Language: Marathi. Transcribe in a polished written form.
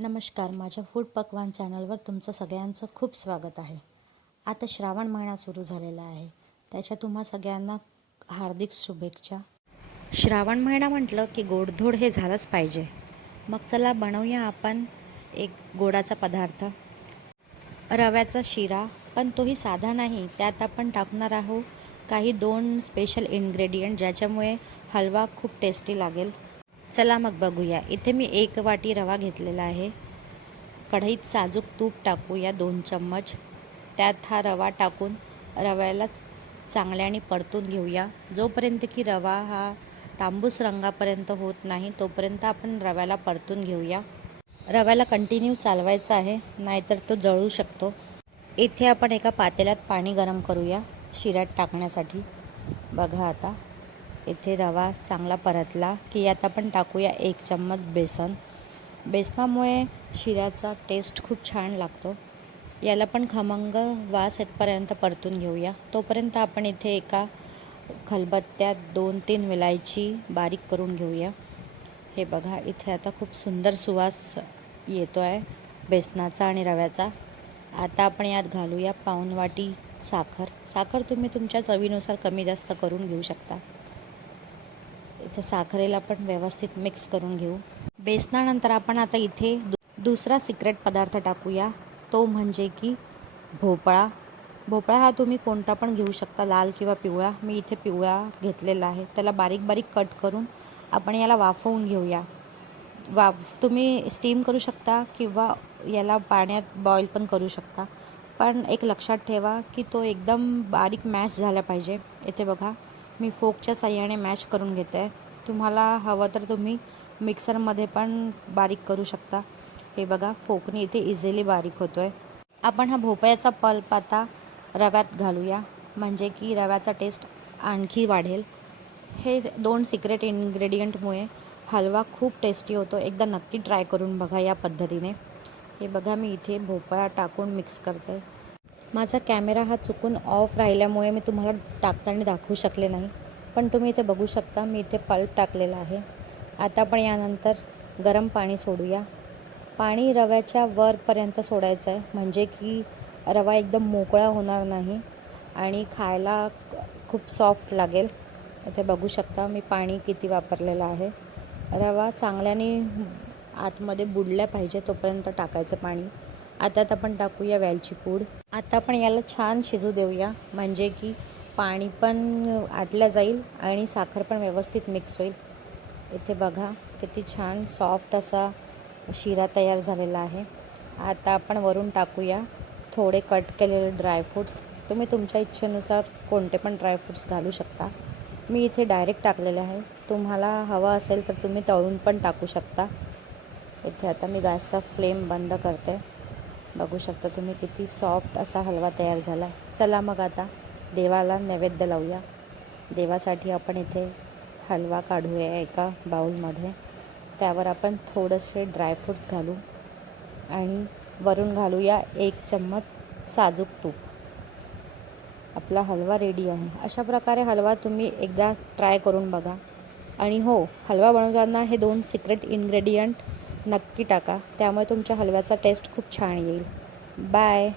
नमस्कार, माझ्या फूड पकवान चॅनलवर तुमचं सगळ्यांचं खूप स्वागत आहे. आता श्रावण महिना सुरू झालेला आहे, त्याच्या तुम्हा सगळ्यांना हार्दिक शुभेच्छा. श्रावण महिना म्हटलं की गोडधोड हे झालंच पाहिजे. मग चला बनवूया आपण एक गोडाचा पदार्थ, रव्याचा शिरा. पण तोही साधा नाही, त्यात आपण टाकणार आहोत काही 2 स्पेशल इन्ग्रेडियंट, ज्याच्यामुळे हलवा खूप टेस्टी लागेल. चला मग बघूया. इथे मी 1 वाटी रवा घेतलेला आहे. कढईत साजूक तूप टाकूया 2 चम्मच. त्यात हा रवा टाकून रव्याला चांगल्याने परतून घेऊया. जोपर्यंत की रवा हा तांबूस रंगापर्यंत होत नाही तोपर्यंत आपण रव्याला परतून घेऊया. रव्याला कंटिन्यू चालवायचं आहे, नाहीतर तो जळू शकतो. इथे आपण एका पातेल्यात पाणी गरम करूया शिऱ्यात टाकण्यासाठी. बघा आता इथे रवा चांगला परतला की यात आपण टाकूया 1 चम्मच बेसन. बेसनामुळे शिऱ्याचा टेस्ट खूप छान लागतो. याला पण खमंग वास येतपर्यंत परतून घेऊया. तोपर्यंत आपण इथे एका खलबत्त्यात 2-3 वेलायची बारीक करून घेऊया. हे बघा इथे आता खूप सुंदर सुवास येतो आहे बेसनाचा आणि रव्याचा. आता आपण यात घालूया पाऊण वाटी साखर. साखर तुम्ही तुमच्या चवीनुसार कमी जास्त करून घेऊ शकता. इथे साखरेला पण व्यवस्थित मिक्स करून घेऊ. बेसनानंतर आपण आता इथे दुसरा सिक्रेट पदार्थ टाकूया, तो म्हणजे की भोपळा. भोपळा हा तुम्ही कोणता पण घेऊ शकता, लाल किंवा पिवळा. मी इथे पिवळा घेतलेला आहे. त्याला बारीक बारीक कट करून आपण याला वाफवून घेऊया. तुम्ही स्टीम करू शकता किंवा याला पाण्यात बॉईल पण करू शकता. पण एक लक्षात ठेवा की तो एकदम बारीक मॅश झाला पाहिजे. इथे बघा मी फोकच्या साहाय्याने मॅश करून घेते आहे. तुम्हाला हवं तर तुम्ही मिक्सरमध्ये पण बारीक करू शकता. हे बघा फोकने इथे इझिली बारीक होतो आहे. आपण हा भोपळ्याचा पल्प आता रव्यात घालूया, म्हणजे की रव्याचा टेस्ट आणखी वाढेल. हे 2 सिक्रेट इन्ग्रेडियंटमुळे हलवा खूप टेस्टी होतो. एकदा नक्की ट्राय करून बघा या पद्धतीने. हे बघा मी इथे भोपळा टाकून मिक्स करते. माझा कॅमेरा हा चुकून ऑफ राहिल्यामुळे मी तुम्हाला टाकताना दाखवू शकले नाही, पण तुम्ही इथे बघू शकता मी इथे पल्प टाकलेला आहे. आता आपण यानंतर गरम पाणी सोडूया. पाणी रव्याच्या वरपर्यंत सोडायचं आहे, म्हणजे की रवा एकदम मोकळा होणार नाही आणि खायला खूप सॉफ्ट लागेल. इथे बघू शकता मी पाणी किती वापरलेलं आहे. रवा चांगल्याने आतमध्ये बुडल्या पाहिजे तोपर्यंत टाकायचं पाणी. आता आपण टाकूया वेलची पूड. आता आपण याला छान शिजू देऊया, म्हणजे की पाणी पण आटलं जाईल आणि साखर पण व्यवस्थित मिक्स होईल. इथे बघा किती छान सॉफ्ट असा शिरा तयार झालेला आहे. आता आपण वरून टाकूया थोडे कट केलेले ड्रायफ्रूट्स. तुम्ही तुमच्या इच्छेनुसार कोणते पण ड्रायफ्रूट्स घालू शकता. मी इथे डायरेक्ट टाकलेलं आहे. तुम्हाला हवा असेल तर तुम्ही तळून पण टाकू शकता. इथे आता मी गॅसचा फ्लेम बंद करते. बघू शकता तुम्ही किती सॉफ्ट असा हलवा तयार झाला. चला मग आता देवाला नैवेद्य लावूया. देवासाठी आपण इथे हलवा काढूया एका बाउलमध्ये. त्यावर आपण थोडेसे ड्रायफ्रूट्स घालू आणि वरून घालूया 1 चम्मच साजूक तूप. आपला हलवा रेडी आहे. अशा प्रकारे हलवा तुम्ही एकदा ट्राय करून बघा. आणि हो, हलवा बनवताना हे 2 सिक्रेट इन्ग्रेडियंट नक्की टाका, त्यामुळे तुमच्या हलव्याचा टेस्ट खूप छान येईल. बाय.